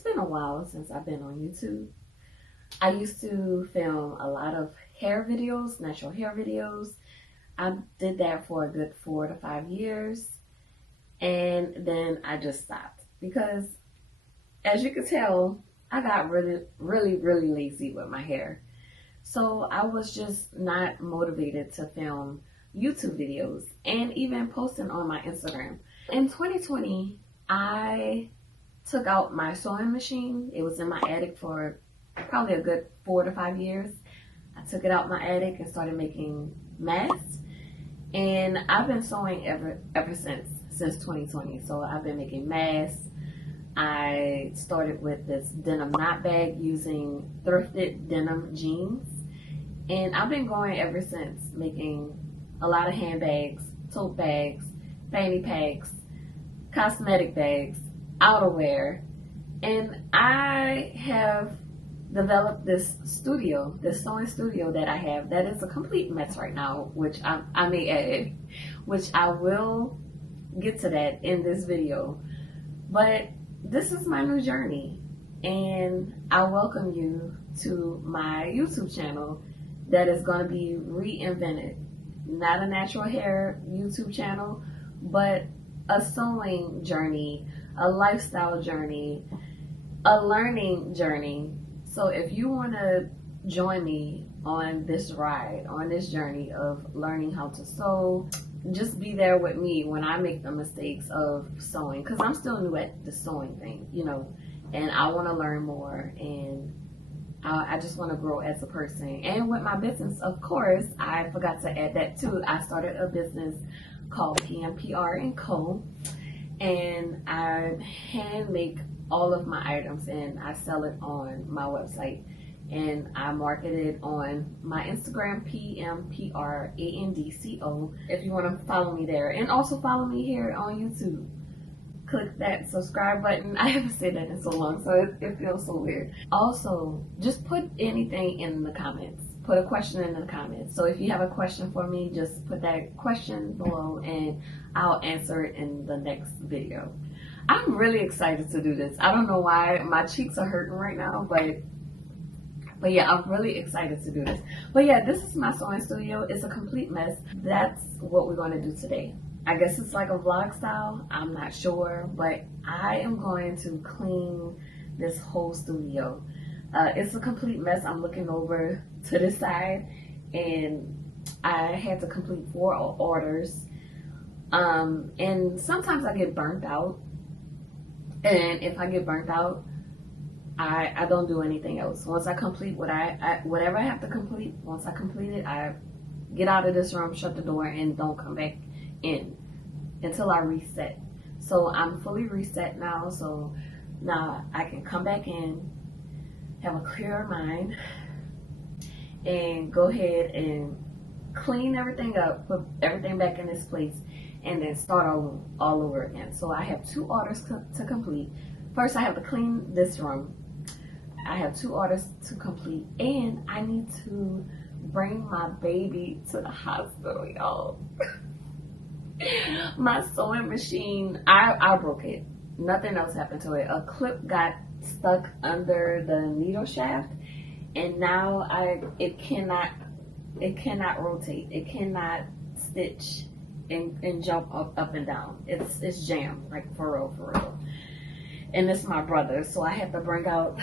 it's been a while since I've been on YouTube. I used to film a lot of hair videos, natural hair videos. I did that for a good 4 to 5 years, and then I just stopped because, as you can tell, I got really lazy with my hair. So I was just not motivated to film YouTube videos and even posting on my Instagram. In 2020, I took out my sewing machine. It was in my attic for probably a good 4 to 5 years. I took it out my attic and started making masks. And I've been sewing ever since 2020. So I've been making masks. I started with this denim knot bag using thrifted denim jeans. And I've been going ever since, making a lot of handbags, tote bags, fanny packs, cosmetic bags, outerwear. And I have developed this studio, this sewing studio that I have that is a complete mess right now, which I may add, which I will get to that in this video. But this is my new journey, and I welcome you to my YouTube channel that is going to be reinvented. Not a natural hair YouTube channel, but a sewing journey, a lifestyle journey, a learning journey. So if you want to join me on this ride, on this journey of learning how to sew, just be there with me when I make the mistakes of sewing, because I'm still new at the sewing thing, and I want to learn more, and I just want to grow as a person. And with my business, of course, I forgot to add that too. I started a business called pmprmarketing, and I hand make all of my items and I sell it on my website, and I market it on my Instagram, pmprandco, if you want to follow me there, and also follow me here on YouTube. Click that subscribe button. I haven't said that in so long, so it feels so weird. Also, just put anything in the comments. Put a question in the comments. So if you have a question for me, just put that question below and I'll answer it in the next video. I'm really excited to do this. I don't know why my cheeks are hurting right now, but yeah, I'm really excited to do this. But yeah, this is my sewing studio. It's a complete mess. That's what we're going to do today. I guess it's like a vlog style. I'm not sure, but I am going to clean this whole studio. It's a complete mess. I'm looking over to the side, and I had to complete 4 orders. And sometimes I get burnt out. And if I get burnt out, I don't do anything else. Once I complete whatever I have to complete, once I complete it, I get out of this room, shut the door, and don't come back in until I reset. So I'm fully reset now. So now I can come back in, have a clearer mind, and go ahead and clean everything up, put everything back in its place, and then start all over again. So I have 2 orders to complete. First, I have to clean this room. I have 2 orders to complete, and I need to bring my baby to the hospital, y'all. My sewing machine, I broke it. Nothing else happened to it. A clip got stuck under the needle shaft, and now it cannot rotate. It cannot stitch and jump up and down. It's jammed, like for real. And it's my brother, so I had to bring out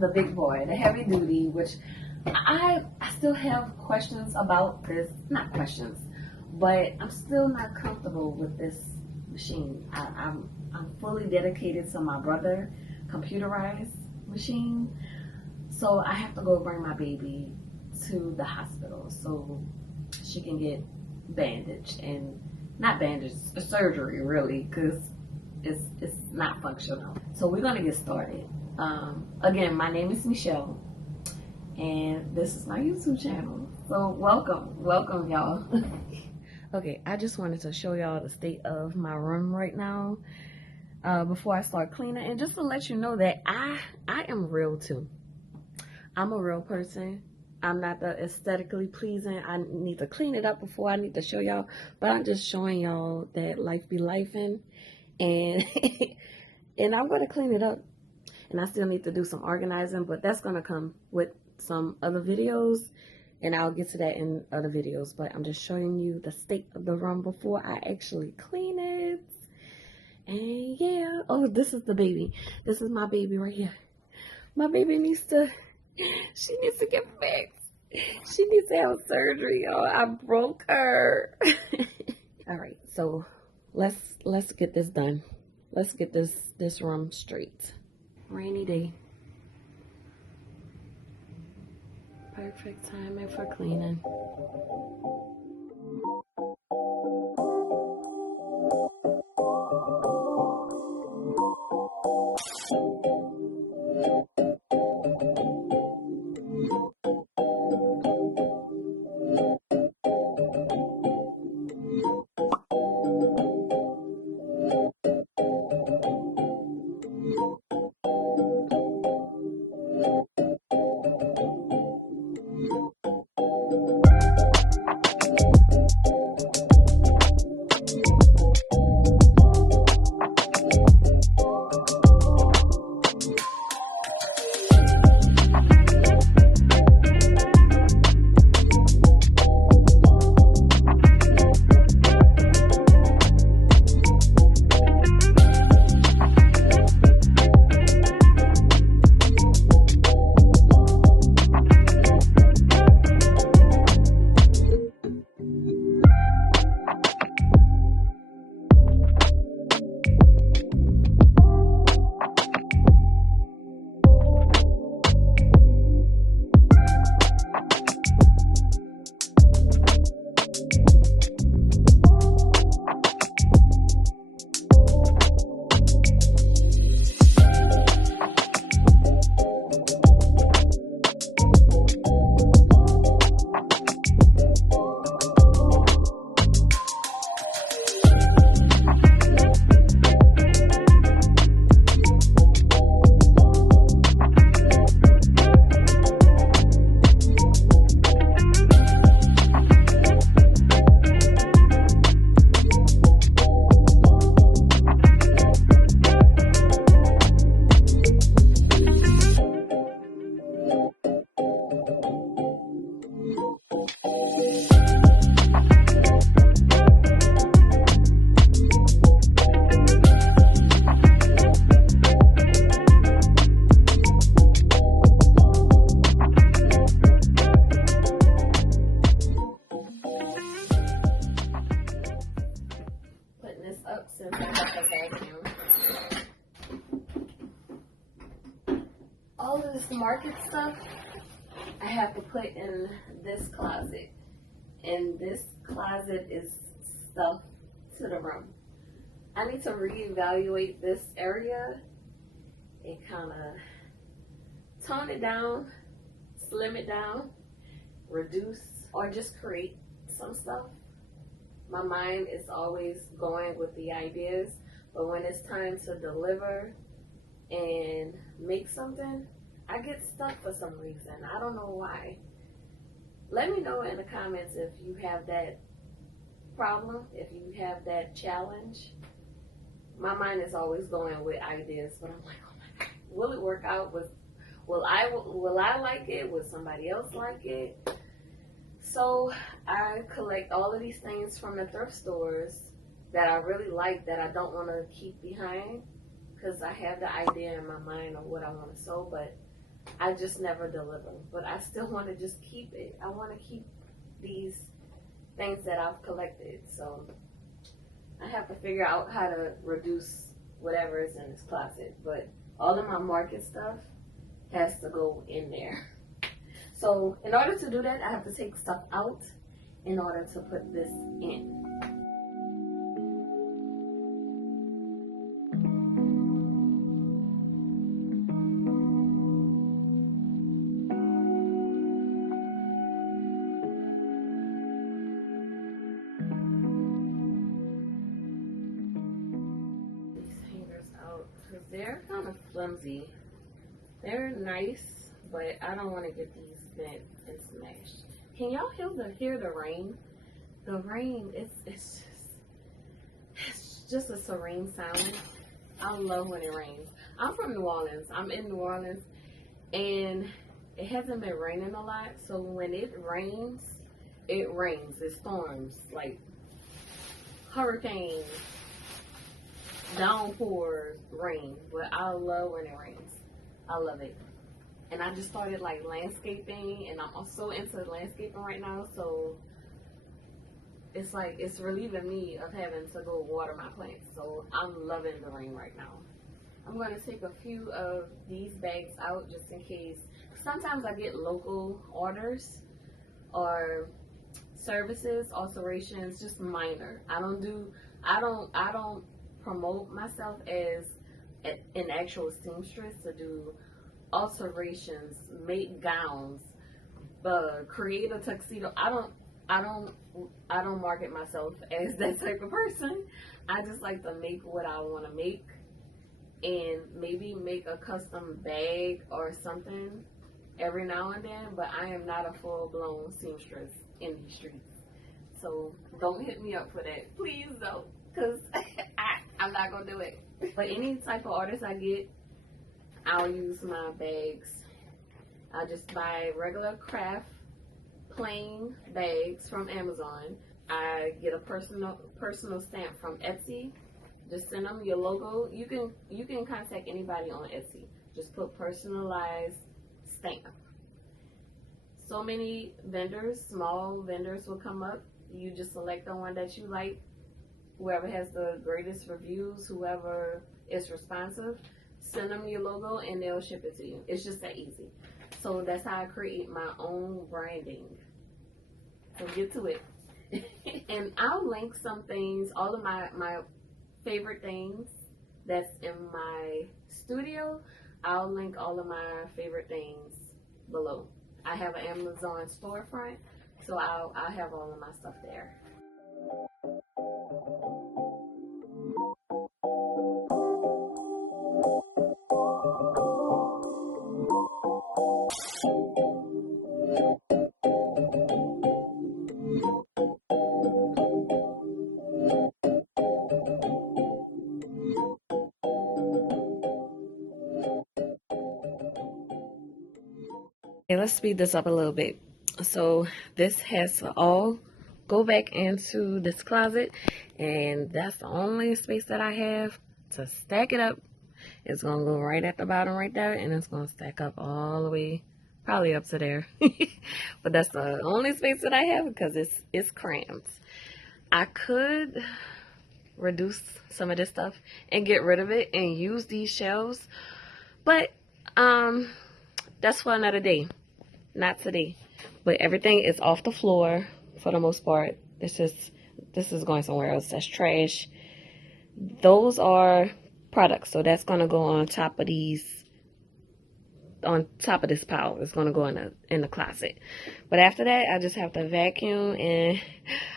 the big boy, the heavy duty, which I still have questions about this. Not questions, but I'm still not comfortable with this machine. I'm fully dedicated to my brother computerized machine, so I have to go bring my baby to the hospital so she can get bandaged, and not bandaged, surgery really, because it's not functional. So we're gonna get started. Again, my name is Michelle, and this is my YouTube channel. So welcome y'all. Okay, I just wanted to show y'all the state of my room right now before I start cleaning, and just to let you know that I am real too. I'm a real person. I'm not the aesthetically pleasing. I need to clean it up before I need to show y'all, but I'm just showing y'all that life be lifing, and and I'm gonna clean it up. and I still need to do some organizing, but that's gonna come with some other videos, and I'll get to that in other videos. But I'm just showing you the state of the room before I actually clean it. And yeah, oh, this is the baby. This is my baby right here. My baby needs to, she needs to get fixed. She needs to have surgery. Oh, I broke her. All right, so let's get this done. Let's get this room straight. Rainy day. Perfect timing for cleaning. Up since I got the vacuum. All of this market stuff I have to put in this closet, and this closet is stuff to the room. I need to reevaluate this area and kind of tone it down, slim it down, reduce, or just create some stuff. My mind is always going with the ideas, but when it's time to deliver and make something, I get stuck for some reason. I don't know why. Let me know in the comments if you have that problem, if you have that challenge. My mind is always going with ideas, but I'm like, oh my God, will it work out? Will I like it? Will somebody else like it? So I collect all of these things from the thrift stores that I really like, that I don't want to keep behind, because I have the idea in my mind of what I want to sew, but I just never deliver. But I still want to just keep it. I want to keep these things that I've collected. So I have to figure out how to reduce whatever is in this closet. But all of my market stuff has to go in there. So in order to do that, I have to take stuff out in order to put this in. These hangers out, because they're kind of flimsy. They're nice, but I don't want to get these bent and smashed. Can y'all hear the rain? The rain, it's just a serene sound. I love when it rains. I'm from New Orleans. I'm in New Orleans, and it hasn't been raining a lot. So when it rains, it rains. It storms, like hurricanes, downpours, rain. But I love when it rains. I love it. And I just started like landscaping, and I'm also into landscaping right now. So it's like it's relieving me of having to go water my plants. So I'm loving the rain right now. I'm going to take a few of these bags out just in case. Sometimes I get local orders or services, alterations, just minor. I don't promote myself as an actual seamstress to do alterations, make gowns, create a tuxedo. I don't market myself as that type of person. I just like to make what I want to make, and maybe make a custom bag or something every now and then, but I am not a full-blown seamstress in these streets. So don't hit me up for that. Please don't, because I'm not going to do it. But any type of orders I get, I'll use my bags. I just buy regular craft plain bags from Amazon. I get a personal stamp from Etsy. Just send them your logo. You can contact anybody on Etsy. Just put personalized stamp. So many vendors, small vendors will come up. You just select the one that you like. Whoever has the greatest reviews, whoever is responsive, send them your logo and they'll ship it to you. It's just that easy. So that's how I create my own branding. So get to it. And I'll link some things, all of my favorite things that's in my studio. I'll link all of my favorite things below. I have an Amazon storefront, so I'll have all of my stuff there. Okay, let's speed this up a little bit. So this has to all go back into this closet, and that's the only space that I have to stack it up. It's gonna go right at the bottom right there, and it's gonna stack up all the way, probably up to there. But that's the only space that I have because it's cramped. I could reduce some of this stuff and get rid of it and use these shelves, but that's for another day, not today. But everything is off the floor for the most part. This is going somewhere else. That's trash. Those are products, so that's gonna go on top of these, on top of this pile. It's gonna go in the closet. But after that, I just have to vacuum, and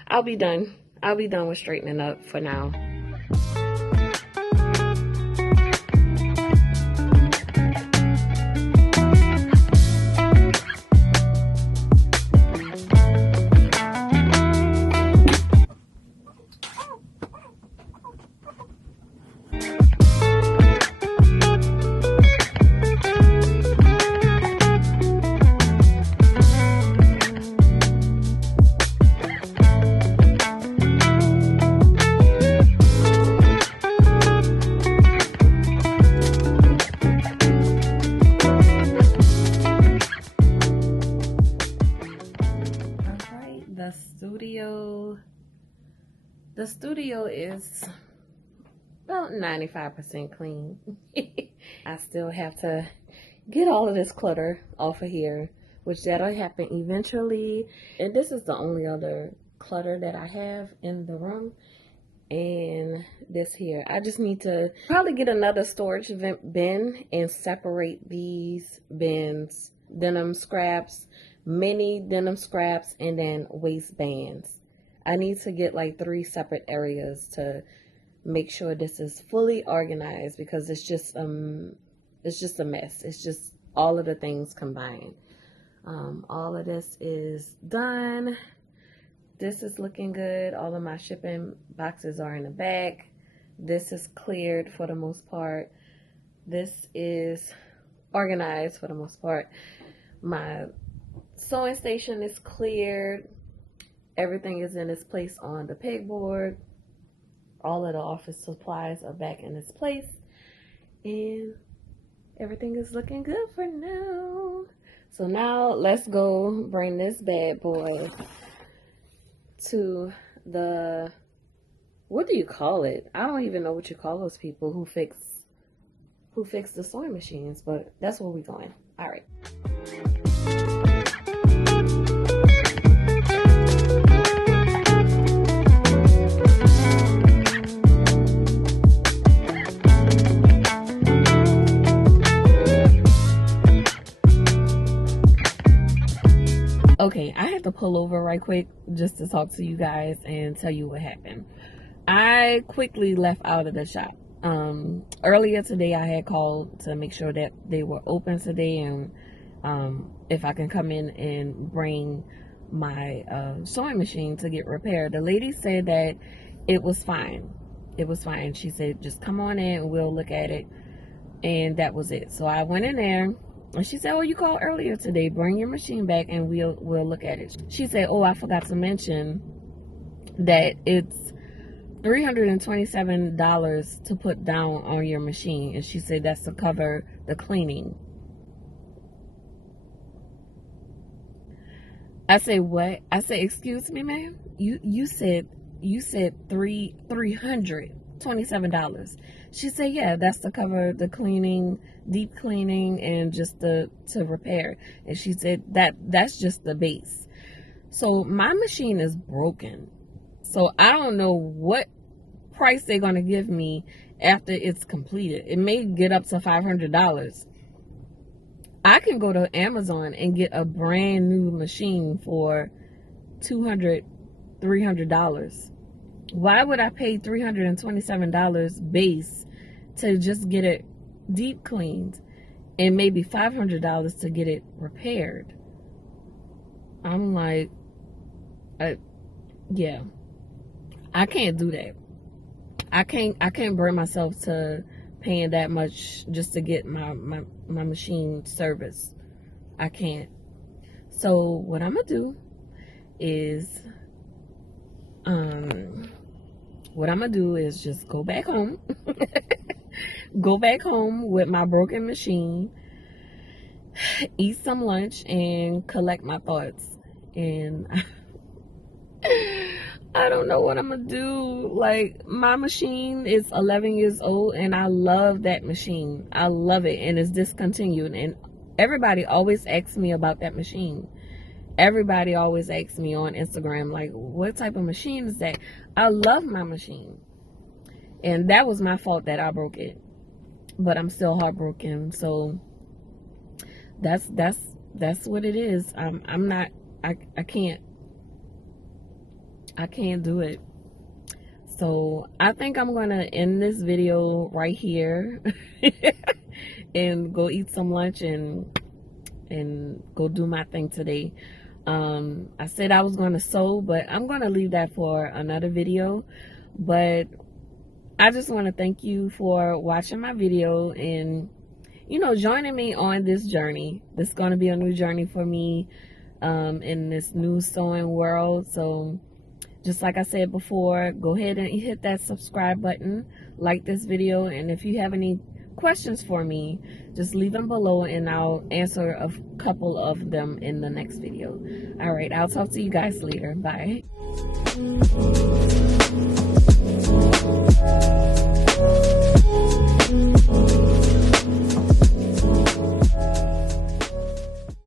I'll be done. I'll be done with straightening up for now. The studio is about 95% clean. I still have to get all of this clutter off of here, which that'll happen eventually. And this is the only other clutter that I have in the room. And this here, I just need to probably get another storage bin and separate these bins: denim scraps, mini denim scraps, and then waistbands. I need to get like 3 separate areas to make sure this is fully organized, because it's just a mess. It's just all of the things combined. All of this is done. This is looking good. All of my shipping boxes are in the back. This is cleared for the most part. This is organized for the most part. My sewing station is cleared. Everything is in its place on the pegboard. All of the office supplies are back in its place. And everything is looking good for now. So now let's go bring this bad boy to the, what do you call it? I don't even know what you call those people who fix the sewing machines, but that's where we're going. All right. Okay, I had to pull over right quick just to talk to you guys and tell you what happened. I quickly left out of the shop. Earlier today, I had called to make sure that they were open today and if I can come in and bring my sewing machine to get repaired. The lady said that it was fine. It was fine. She said, just come on in and we'll look at it. And that was it. So I went in there. And she said, oh, you called earlier today. Bring your machine back and we'll look at it. She said, oh, I forgot to mention that it's $327 to put down on your machine. And she said that's to cover the cleaning. I say, what? I said, excuse me, ma'am? You said $327. She said, yeah, that's to cover the cleaning, deep cleaning, and just to repair. And she said that's just the base. So my machine is broken. So I don't know what price they're gonna give me after it's completed. It may get up to $500. I can go to Amazon and get a brand new machine for $200, $300. Why would I pay $327 base to just get it deep cleaned and maybe $500 to get it repaired? I'm like, yeah, I can't do that. I can't bring myself to paying that much just to get my machine serviced. I can't. So what I'm gonna do is just go back home. Go back home with my broken machine, eat some lunch, and collect my thoughts. And I don't know what I'm gonna do. Like, my machine is 11 years old and I love that machine. I love it, and it's discontinued. And everybody always asks me about that machine. Everybody always asks me on Instagram, like, what type of machine is that? I love my machine. And that was my fault that I broke it. But I'm still heartbroken. So that's what it is. I can't do it. So I think I'm gonna end this video right here and go eat some lunch and go do my thing today. I said I was gonna sew, but I'm gonna leave that for another video. But I just want to thank you for watching my video and, you know, joining me on this journey. This is going to be a new journey for me in this new sewing world. So just like I said before, go ahead and hit that subscribe button, like this video, and if you have any questions for me, just leave them below and I'll answer a couple of them in the next video. All right, I'll talk to you guys later. Bye.